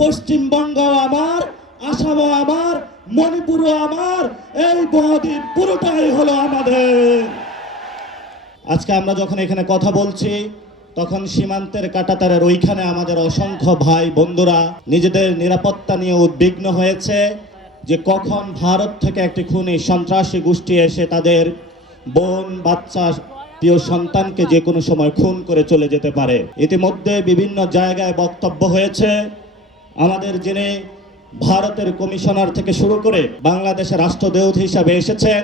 পশ্চিমবঙ্গ আমার, আসামও আমার, মণিপুরও আমার, এই বদ্বীপ পুরোটাই হলো আমাদের। আজকে আমরা যখন এখানে কথা বলছি তখন সীমান্তের কাঁটাতারের ওইখানে আমাদের অসংখ্য ভাই বন্ধুরা নিজেদের নিরাপত্তা নিয়ে উদ্বিগ্ন হয়েছে যে কখন ভারত থেকে একটি খুনি সন্ত্রাসী গোষ্ঠী এসে তাদের বোন বাচ্চা প্রিয় সন্তানকে যে কোনো সময় খুন করে চলে যেতে পারে। ইতিমধ্যে বিভিন্ন জায়গায় বক্তব্য হয়েছে। আমাদের যিনি ভারতের কমিশনার থেকে শুরু করে বাংলাদেশের রাষ্ট্রদূত হিসাবে এসেছেন,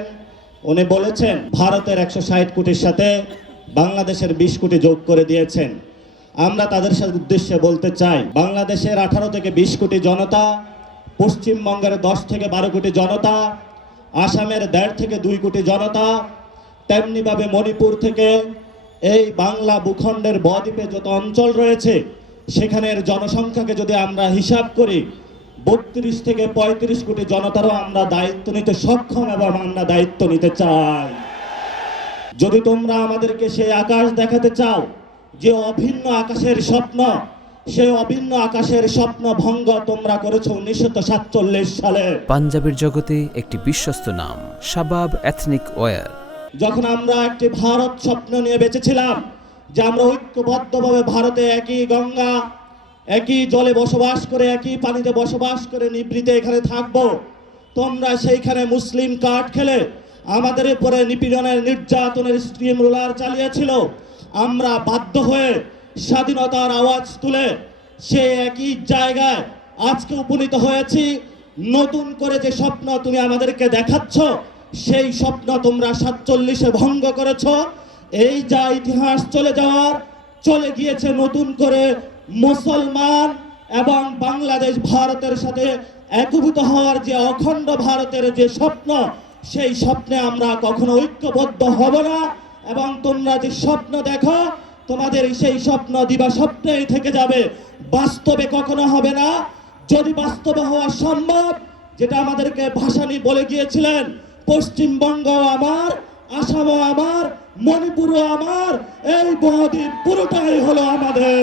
উনি বলেছেন ভারতের 160 কোটির সাথে বাংলাদেশের 20 কোটি যোগ করে দিয়েছেন। আমরা তাদের সাথে উদ্দেশ্যে বলতে চাই, বাংলাদেশের 18 থেকে 20 কোটি জনতা, পশ্চিমবঙ্গের 10 থেকে 12 কোটি জনতা, আসামের 1.5 থেকে 2 কোটি জনতা, তেমনিভাবে মণিপুর থেকে এই বাংলা ভূখণ্ডের বদ্বীপে যত অঞ্চল রয়েছে সেখানের জনসংখ্যাকে যদি আমরা হিসাব করি 32 থেকে 35 কোটি জনতারও আমরা দায়িত্ব নিতে সক্ষম এবং আমরা দায়িত্ব নিতে চাই। যদি তোমরা আমাদেরকে সেই আকাশ দেখাতে চাও যে অভিন্ন আকাশের স্বপ্ন, সেই অভিন্ন আকাশের স্বপ্ন ভঙ্গ তোমরা করেছো 1947 সালে। পাঞ্জাবের জগতে একটি বিশ্বস্ত নাম শাবাব এথনিক ওয়্যার। যখন আমরা একটি ভারত স্বপ্ন নিয়ে বেঁচেছিলাম যে আমরা ঐক্যবদ্ধভাবে ভারতে একই গঙ্গা, একই জলে বসবাস করে, একই পানিতে বসবাস করে নিবৃতে এখানে থাকবো, তোমরা সেইখানে মুসলিম কার্ড খেলে আমাদের উপরে নিপীড়নের নির্যাতনের স্ট্রিম রোলার চালিয়েছিল। আমরা বাধ্য হয়ে স্বাধীনতার আওয়াজ তুলে সে একই জায়গায় আজকে উপনীত হয়েছি। নতুন করে যে স্বপ্ন তুমি আমাদেরকে দেখাচ্ছ সেই স্বপ্ন তোমরা 47-এ ভঙ্গ করেছ। এই যা ইতিহাস চলে গিয়েছে নতুন করে মুসলমান এবং বাংলাদেশ ভারতের সাথে একীভূত হওয়ার যে অখণ্ড ভারতের যে স্বপ্ন, সেই স্বপ্নে আমরা কখনো ঐক্যবদ্ধ হব না। এবং তোমরা যে স্বপ্ন দেখো তোমাদের সেই স্বপ্ন দিবা স্বপ্নেই থেকে যাবে, বাস্তবে কখনো হবে না। যদি বাস্তবে হওয়া সম্ভব, যেটা আমাদেরকে ভাসানী বলে গিয়েছিলেন, পশ্চিমবঙ্গ আমার, আসামও আমার, মণিপুরও আমার, এই বদ্বীপ পুরোটাই হলো আমাদের।